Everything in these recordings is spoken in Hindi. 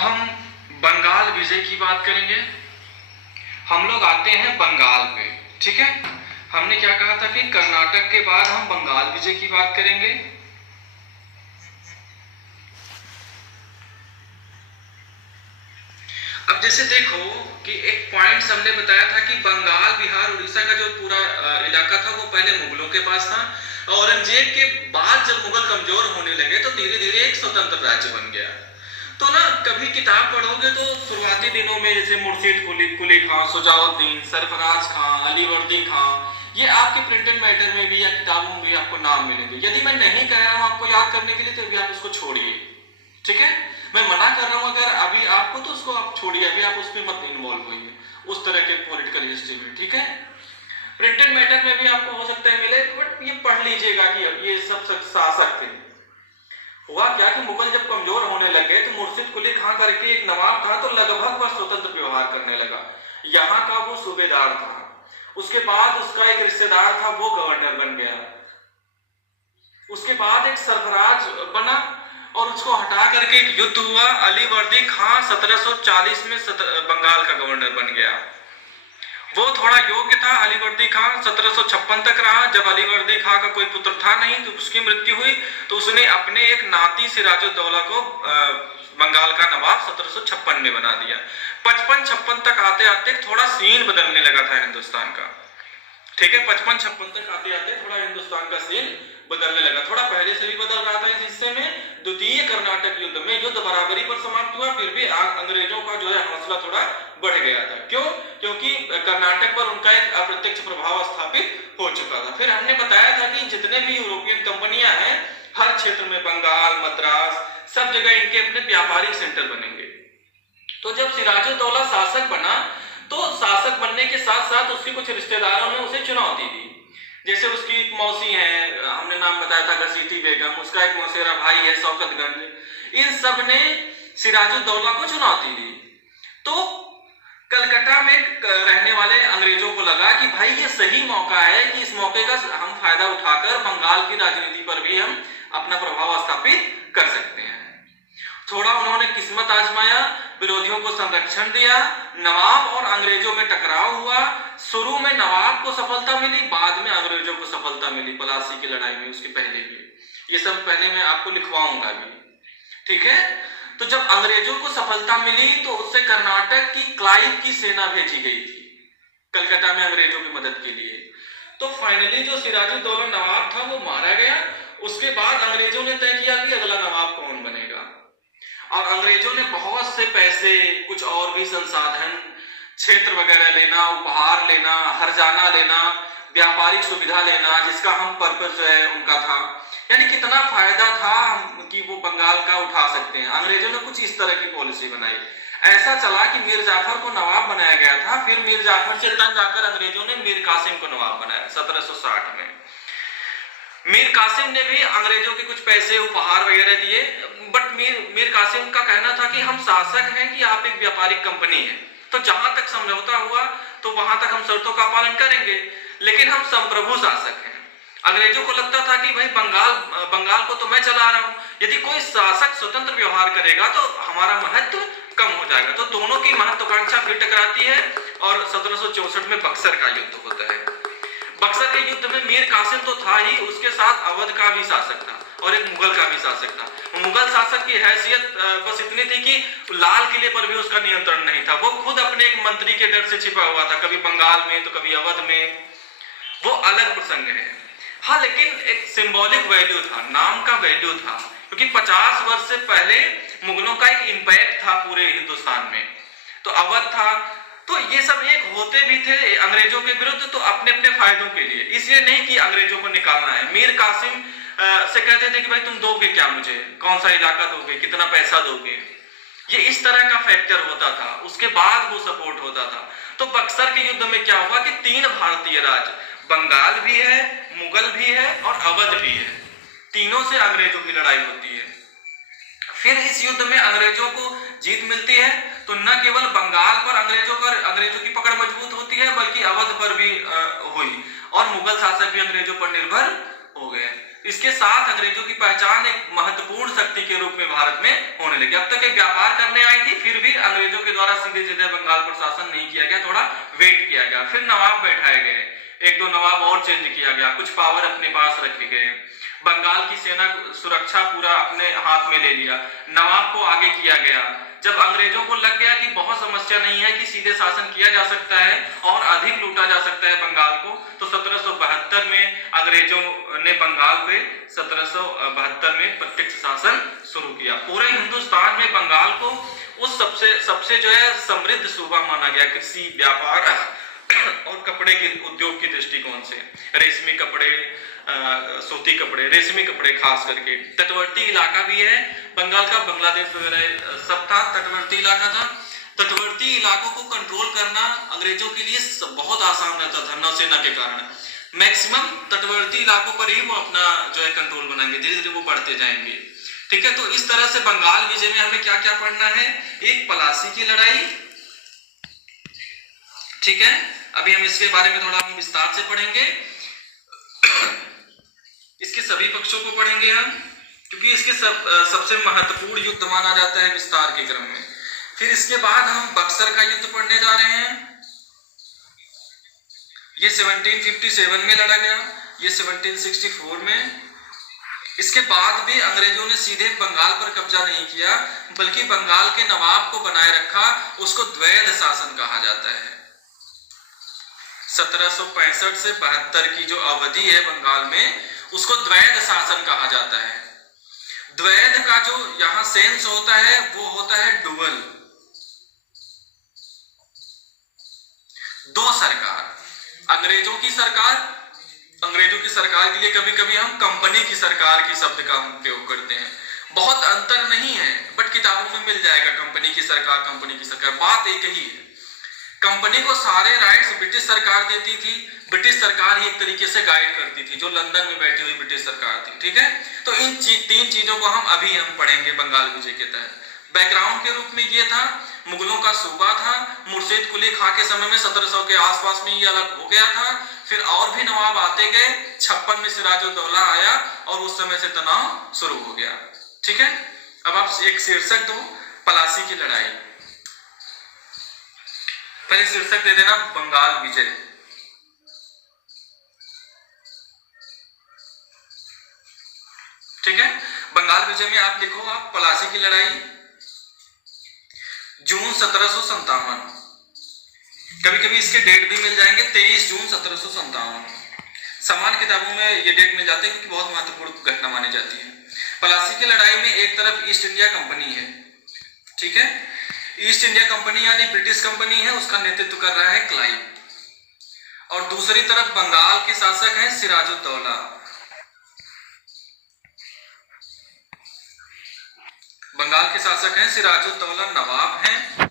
हम बंगाल विजय की बात करेंगे। हम लोग आते हैं बंगाल पे, ठीक है। हमने क्या कहा था कि कर्नाटक के बाद हम बंगाल विजय की बात करेंगे। अब जैसे देखो कि एक पॉइंट हमने बताया था कि बंगाल, बिहार, उड़ीसा का जो पूरा इलाका था वो पहले मुगलों के पास था। औरंगजेब के बाद जब मुगल कमजोर होने लगे तो धीरे धीरे एक स्वतंत्र राज्य बन गया। तो ना कभी किताब पढ़ोगे तो शुरुआती दिनों में जैसे मुर्शिद कुली खां, सुजाउद्दीन, सरफराज खां, अलीवर्दी खां, ये आपके प्रिंटेड मैटर में भी या किताबों में भी आपको नाम मिलेंगे। यदि मैं नहीं कह रहा हूं आपको याद करने के लिए तो अभी आप इसको छोड़िए, ठीक है। मैं मना कर रहा हूं अगर अभी आपको तो उसको आप छोड़िए, अभी आप उसमें मत इन्वॉल्व होइए उस तरह के पॉलिटिकल हिस्ट्री में, ठीक है। प्रिंटेड मैटर में भी आपको हो सकता है मिले, बट ये पढ़ लीजिएगा कि ये सब शासक थे। हुआ क्या कि मुगल जब कमजोर होने लगे तो मुर्शिद कुली खां करके एक नवाब था, तो लगभग वह स्वतंत्र व्यवहार करने लगा। यहाँ का वो सूबेदार था, उसके बाद उसका एक रिश्तेदार था वो गवर्नर बन गया, उसके बाद एक सरफराज बना और उसको हटा करके एक युद्ध हुआ। अलीवर्दी खां 1740 में बंगाल का गवर्नर बन गया। वो थोड़ा योग्य था। अलीवर्दी खां 1756 तक रहा। जब अलीवर्दी खां का कोई पुत्र था नहीं तो उसकी मृत्यु हुई, तो उसने अपने एक नाती सिराजुद्दौला को बंगाल का नवाब 1756 में बना दिया। 55-56 तक आते आते थोड़ा सीन बदलने लगा था हिंदुस्तान का, ठीक है। 55-56 तक आते आते थोड़ा हिंदुस्तान का सीन बदलने लगा। थोड़ा पहले से भी बदल रहा था इस हिस्से में। द्वितीय कर्नाटक युद्ध में युद्ध बराबरी पर समाप्त हुआ, फिर भी अंग्रेजों का जो है हौसला थोड़ा बढ़ गया था। क्यों? क्योंकि कर्नाटक पर उनका एक अप्रत्यक्ष प्रभाव स्थापित हो चुका था। फिर हमने बताया था कि जितने भी यूरोपियन कंपनियां हैं हर क्षेत्र में, बंगाल, मद्रास, सब जगह इनके अपने व्यापारिक सेंटर बनेंगे। तो जब सिराजुद्दौला शासक बना तो शासक बनने के साथ साथ उसके कुछ रिश्तेदारों ने उसे चुनौती दी। जैसे उसकी एक मौसी है, हमने नाम बताया था घसीटी बेगम, उसका एक मौसेरा भाई है शौकतगंज। इन सब ने सिराजुद्दौला को चुनौती दी। तो कलकत्ता में रहने वाले अंग्रेजों को लगा कि भाई ये सही मौका है कि इस मौके का हम फायदा उठाकर बंगाल की राजनीति पर भी हम अपना प्रभाव स्थापित कर सकते हैं। थोड़ा उन्होंने किस्मत आजमाया, विरोधियों को संरक्षण दिया, नवाब और अंग्रेजों में टकराव हुआ। शुरू में नवाब को सफलता मिली, बाद में अंग्रेजों को सफलता मिली प्लासी की लड़ाई में, उसके पहले भी। ये सब पहले मैं आपको लिखवाऊंगा भी, ठीक है। तो जब अंग्रेजों को सफलता मिली तो उससे कर्नाटक की क्लाइव की सेना भेजी गई थी कलकत्ता में अंग्रेजों की मदद के लिए। तो फाइनली जो सिराजुद्दौला नवाब था वो मारा गया। उसके बाद अंग्रेजों ने तय किया कि अगला नवाब कौन बनेगा, और अंग्रेजों ने बहुत से पैसे, कुछ और भी संसाधन, क्षेत्र वगैरह लेना, उपहार लेना, हरजाना लेना, व्यापारिक सुविधा लेना, जिसका हम पर्पस जो है उनका था, यानी कितना फायदा था कि वो बंगाल का उठा सकते हैं। अंग्रेजों ने कुछ इस तरह की पॉलिसी बनाई। ऐसा चला कि मीर जाफर को नवाब बनाया गया था, फिर मीर जाफर से तंग आकर अंग्रेजों ने मीर कासिम को नवाब बनाया 1760 में। मीर कासिम ने भी अंग्रेजों के कुछ पैसे, उपहार वगैरह दिए, बट मीर कासिम का कहना था कि हम शासक हैं कि आप एक व्यापारिक कंपनी है, तो जहां तक समझौता हुआ तो वहां तक हम शर्तों का पालन करेंगे, लेकिन हम संप्रभु शासक हैं। अंग्रेजों को लगता था कि भाई बंगाल को तो मैं चला रहा हूं, यदि कोई शासक स्वतंत्र व्यवहार करेगा तो हमारा महत्व कम हो जाएगा। तो दोनों की महत्वाकांक्षा फिर टकराती है और 1764 में बक्सर का युद्ध होता है। बक्सर के युद्ध में मीर कासिम तो था ही, उसके साथ अवध का भी शासक था और एक मुगल का भी शासक था। मुगल शासक की हैसियत बस इतनी थी कि लाल किले पर भी उसका नियंत्रण नहीं था। वो खुद अपने एक मंत्री के डर से छिपा हुआ था, कभी बंगाल में तो कभी अवध में। वो अलग प्रसंग है। हाँ, लेकिन एक सिंबॉलिक वैल्यू था, नाम का वैल्यू था, क्योंकि 50 वर्ष से पहले मुगलों का एक इंपैक्ट था पूरे हिंदुस्तान में। तो अवध था, तो ये सब एक होते भी थे अंग्रेजों के विरुद्ध, तो अपने अपने फायदों के लिए, इसलिए नहीं कि अंग्रेजों को निकालना है। मीर कासिम से कहते थे कि भाई तुम दोगे क्या मुझे, कौन सा इलाका दोगे, कितना पैसा दोगे, ये इस तरह का फैक्टर होता था। उसके बाद वो सपोर्ट होता था। तो बक्सर के युद्ध में क्या हुआ कि 3 भारतीय राज्य, बंगाल भी है, मुगल भी है और अवध भी है, तीनों से अंग्रेजों की लड़ाई होती है। फिर इस युद्ध में अंग्रेजों को जीत मिलती है, तो न केवल बंगाल पर अंग्रेजों की पकड़ मजबूत होती है, बल्कि अवध पर भी हुई, और मुगल शासक भी अंग्रेजों पर निर्भर हो गए। इसके साथ अंग्रेजों की पहचान एक महत्वपूर्ण शक्ति के रूप में भारत में होने लगी। अब तक एक व्यापार करने आई थी, फिर भी अंग्रेजों के द्वारा सीधे सीधे बंगाल पर शासन नहीं किया गया, थोड़ा वेट किया गया। फिर नवाब बैठाए गए, एक दो नवाब और चेंज किया गया, कुछ पावर अपने पास रखे गए, बंगाल की सेना सुरक्षा पूरा अपने हाथ में ले लिया, नवाब को आगे किया गया। जब अंग्रेजों को लग गया कि बहुत समस्या नहीं है, कि सीधे शासन किया जा सकता है और अधिक लूटा जा सकता है बंगाल को, तो 1772 में अंग्रेजों ने बंगाल पे 1772 में प्रत्यक्ष शासन शुरू किया। पूरे हिंदुस्तान में बंगाल को उस सबसे जो है समृद्ध सूबा माना गया, कृषि, व्यापार और कपड़े के उद्योग की दृष्टिकोण से। रेशमी कपड़े, सूती कपड़े, रेशमी कपड़े खास करके। तटवर्ती इलाका भी है बंगाल का, बांग्लादेश वगैरह सब था, तटवर्ती इलाका था। तटवर्ती इलाकों को कंट्रोल करना अंग्रेजों के लिए बहुत आसान रहता था नौसेना के कारण। मैक्सिमम तटवर्ती इलाकों पर ही वो अपना जो है कंट्रोल बनाएंगे, धीरे धीरे वो बढ़ते जाएंगे। ठीक है, तो इस तरह से बंगाल विजय में हमें क्या क्या पढ़ना है? एक, पलासी की लड़ाई। ठीक है, अभी हम इसके बारे में थोड़ा हम विस्तार से पढ़ेंगे, इसके सभी पक्षों को पढ़ेंगे हम, क्योंकि इसके सबसे महत्वपूर्ण युद्ध माना जाता है विस्तार के क्रम में। फिर इसके बाद हम बक्सर का युद्ध पढ़ने जा रहे हैं। ये 1757 में लड़ा गया, ये 1764 में। इसके बाद भी अंग्रेजों ने सीधे बंगाल पर कब्जा नहीं किया, बल्कि बंगाल के नवाब को बनाए रखा। उसको द्वैध शासन कहा जाता है। 1765 से 72 की जो अवधि है बंगाल में, उसको द्वैध शासन कहा जाता है। द्वैध का जो यहां सेंस होता है वो होता है डुअल, दो सरकार। अंग्रेजों की सरकार के लिए कभी कभी हम कंपनी की सरकार की शब्द का उपयोग करते हैं। बहुत अंतर नहीं है, बट किताबों में मिल जाएगा कंपनी की सरकार, बात एक ही है। कंपनी को सारे राइट्स ब्रिटिश सरकार देती थी, ब्रिटिश सरकार ही एक तरीके से गाइड करती थी, जो लंदन में बैठी हुई ब्रिटिश सरकार थी। ठीक है, तो इन तीन चीजों को हम पढ़ेंगे बंगाल विजय के तहत। बैकग्राउंड के रूप में ये था, मुगलों का सूबा था, मुर्शिद कुली खां के समय में 1700 के आसपास में ये अलग हो गया था। फिर और भी नवाब आते गए, 56 में सिराजुद्दौला आया और उस समय से तनाव शुरू हो गया। ठीक है, अब आप एक शीर्षक दो, पलासी की लड़ाई। पहले शीर्षक दे देना बंगाल विजय। ठीक है, बंगाल विजय में आप लिखो, आप पलासी की लड़ाई जून 1757। कभी कभी इसके डेट भी मिल जाएंगे, 23 जून 1757। समान किताबों में ये डेट मिल जाते हैं, क्योंकि बहुत महत्वपूर्ण घटना मानी जाती है। पलासी की लड़ाई में एक तरफ ईस्ट इंडिया कंपनी है। ठीक है, ईस्ट इंडिया कंपनी यानी ब्रिटिश कंपनी है, उसका नेतृत्व कर रहा है क्लाइव, और दूसरी तरफ बंगाल के शासक हैं सिराजुद्दौला। बंगाल के शासक हैं सिराजुद्दौला, नवाब हैं।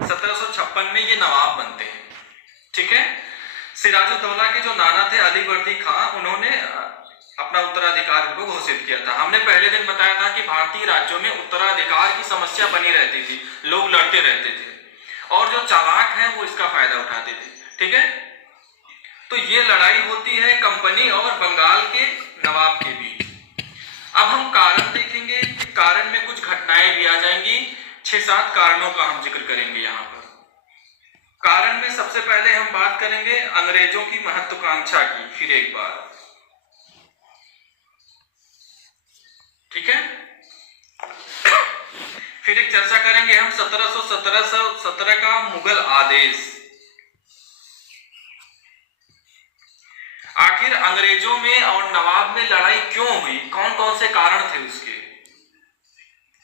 1756 में ये नवाब बनते हैं। ठीक है, सिराजुद्दौला के जो नाना थे अलीवर्दी खां, उन्होंने अपना उत्तराधिकार को घोषित किया था। हमने पहले दिन बताया था कि भारतीय राज्यों में उत्तराधिकार की समस्या बनी रहती थी, लोग लड़ते रहते थे, और जो चालाक हैं वो इसका फायदा उठाते थे। ठीक है, तो ये लड़ाई होती है कंपनी और बंगाल के नवाब के बीच। अब हम कारण देखेंगे, कारण में कुछ घटनाएं भी आ जाएंगी, 6-7 कारणों का हम जिक्र करेंगे यहाँ पर। कारण में सबसे पहले हम बात करेंगे अंग्रेजों की महत्वाकांक्षा की, फिर एक बार। ठीक है, फिर एक चर्चा करेंगे हम 1717 का मुगल आदेश। आखिर अंग्रेजों में और नवाब में लड़ाई क्यों हुई, कौन कौन से कारण थे उसके।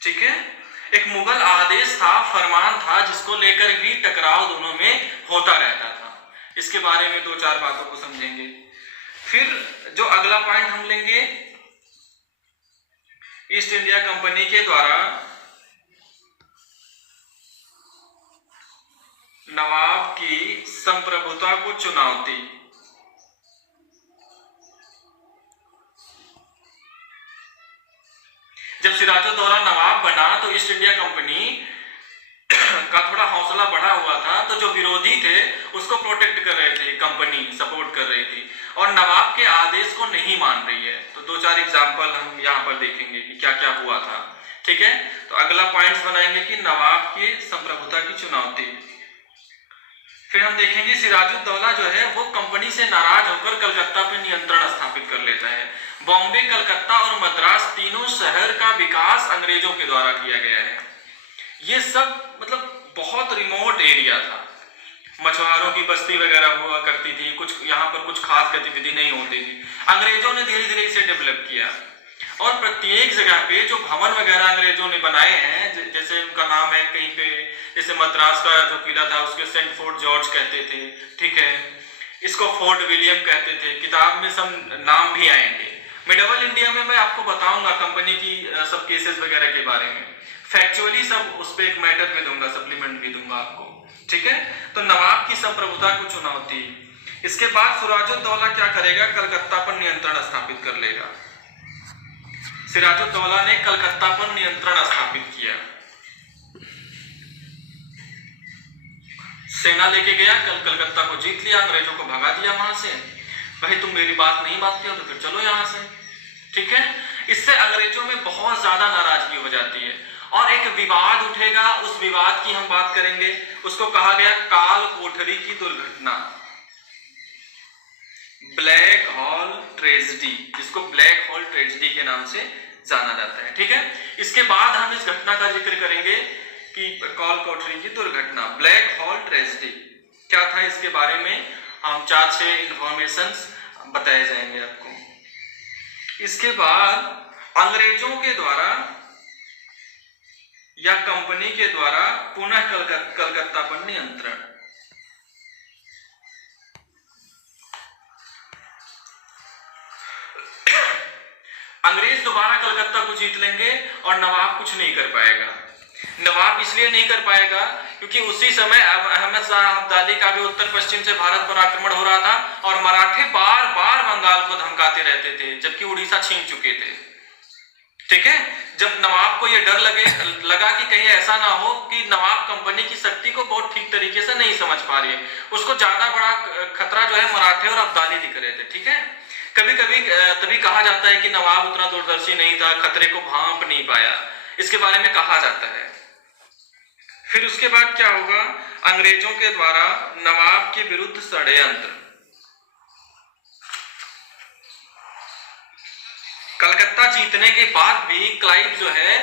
ठीक है, एक मुगल आदेश था, फरमान था, जिसको लेकर भी टकराव दोनों में होता रहता था। इसके बारे में 2-4 बातों को समझेंगे। फिर जो अगला पॉइंट हम लेंगे, ईस्ट इंडिया कंपनी के द्वारा नवाब की संप्रभुता को चुनौती। जब सिराजुद्दौला नवाब बना तो ईस्ट इंडिया कंपनी का थोड़ा हौसला बढ़ा हुआ था, तो जो विरोधी थे उसको प्रोटेक्ट कर रहे थे, कंपनी सपोर्ट कर रही थी। और नवाब के आदेश को नहीं मान रही है। तो 2-4 एग्जाम्पल हम यहाँ पर देखेंगे कि क्या क्या हुआ था। ठीक है, तो अगला पॉइंट्स बनाएंगे कि नवाब की संप्रभुता की चुनौती। फिर हम देखेंगे सिराजुद्दौला जो है वो कंपनी से नाराज होकर कलकत्ता पर नियंत्रण स्थापित कर लेता है। बॉम्बे, कलकत्ता और मद्रास तीनों शहर का विकास अंग्रेजों के द्वारा किया गया है। ये सब मतलब बहुत रिमोट एरिया था, मछुआरों की बस्ती वगैरह हुआ करती थी, कुछ यहाँ पर कुछ खास गतिविधि नहीं होती थी। अंग्रेजों ने धीरे धीरे इसे डेवलप किया और प्रत्येक जगह पे जो भवन वगैरह अंग्रेजों ने बनाए हैं, जैसे उनका नाम है कहीं पे, जैसे मद्रास का जो किला था उसके सेंट फोर्ट जॉर्ज कहते थे। ठीक है, इसको फोर्ट विलियम कहते थे। किताब में सब नाम भी आएंगे। मिडिवल इंडिया में मैं आपको बताऊंगा कंपनी की सब केसेस वगैरह के बारे में, फैक्चुअली सब उस पर एक मैटर में दूंगा, सप्लीमेंट भी दूंगा आपको। ठीक है, तो नवाब की संप्रभुता को चुनौती। इसके बाद सिराजुद्दौला क्या करेगा, कलकत्ता पर नियंत्रण स्थापित कर लेगा। सिराजुद्दौला ने कलकत्ता पर नियंत्रण स्थापित किया, सेना लेके गया, कलकत्ता को जीत लिया, अंग्रेजों को भगा दिया वहां से। भाई तुम मेरी बात नहीं मानते हो तो फिर चलो यहां से। ठीक है, इससे अंग्रेजों में बहुत ज्यादा नाराजगी हो जाती है और एक विवाद उठेगा। उस विवाद की हम बात करेंगे, उसको कहा गया काल कोठरी की दुर्घटना, ब्लैक हॉल ट्रेजेडी, जिसको ब्लैक हॉल ट्रेजेडी के नाम से जाना जाता है। ठीक है, इसके बाद हम इस घटना का जिक्र करेंगे कि काल कोठरी की दुर्घटना, ब्लैक हॉल ट्रेजेडी क्या था, इसके बारे में हम 4-6 इंफॉर्मेशंस बताए जाएंगे आपको। इसके बाद अंग्रेजों के द्वारा या कंपनी के द्वारा पुनः कलकत्ता पर नियंत्रण। अंग्रेज दोबारा कलकत्ता को जीत लेंगे और नवाब कुछ नहीं कर पाएगा। नवाब इसलिए नहीं कर पाएगा क्योंकि उसी समय अहमद शाह अब्दाली का भी उत्तर पश्चिम से भारत पर आक्रमण हो रहा था और मराठे बार बार बंगाल को धमकाते रहते थे, जबकि उड़ीसा छीन चुके थे। ठीक है, जब नवाब को यह डर लगा कि कहीं ऐसा ना हो कि नवाब कंपनी की शक्ति को बहुत ठीक तरीके से नहीं समझ पा रही है, उसको ज्यादा बड़ा खतरा जो है मराठे और अब्दाली दिख रहे थे। ठीक है, कभी कभी तभी कहा जाता है कि नवाब उतना दूरदर्शी नहीं था, खतरे को भांप नहीं पाया, इसके बारे में कहा जाता है। फिर उसके बाद क्या होगा, अंग्रेजों के द्वारा नवाब के विरुद्ध षड्यंत्र। कलकत्ता जीतने के बाद भी क्लाइव जो है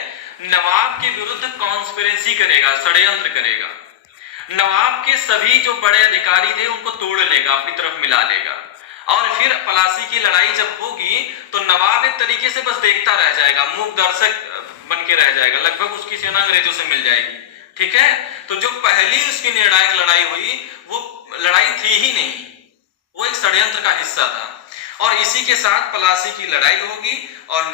नवाब के विरुद्ध कॉन्स्पिरेसी करेगा, षड्यंत्र करेगा। नवाब के सभी जो बड़े अधिकारी थे उनको तोड़ लेगा, अपनी तरफ मिला लेगा और फिर पलासी की लड़ाई जब होगी तो नवाब एक तरीके से बस देखता रह जाएगा, मूक दर्शक बन के रह जाएगा, लगभग उसकी सेना अंग्रेजों से मिल जाएगी। ठीक है, तो जो पहली उसकी निर्णायक लड़ाई हुई वो लड़ाई थी ही नहीं, वो एक षड्यंत्र का हिस्सा था और इसी के साथ पलासी की लड़ाई होगी और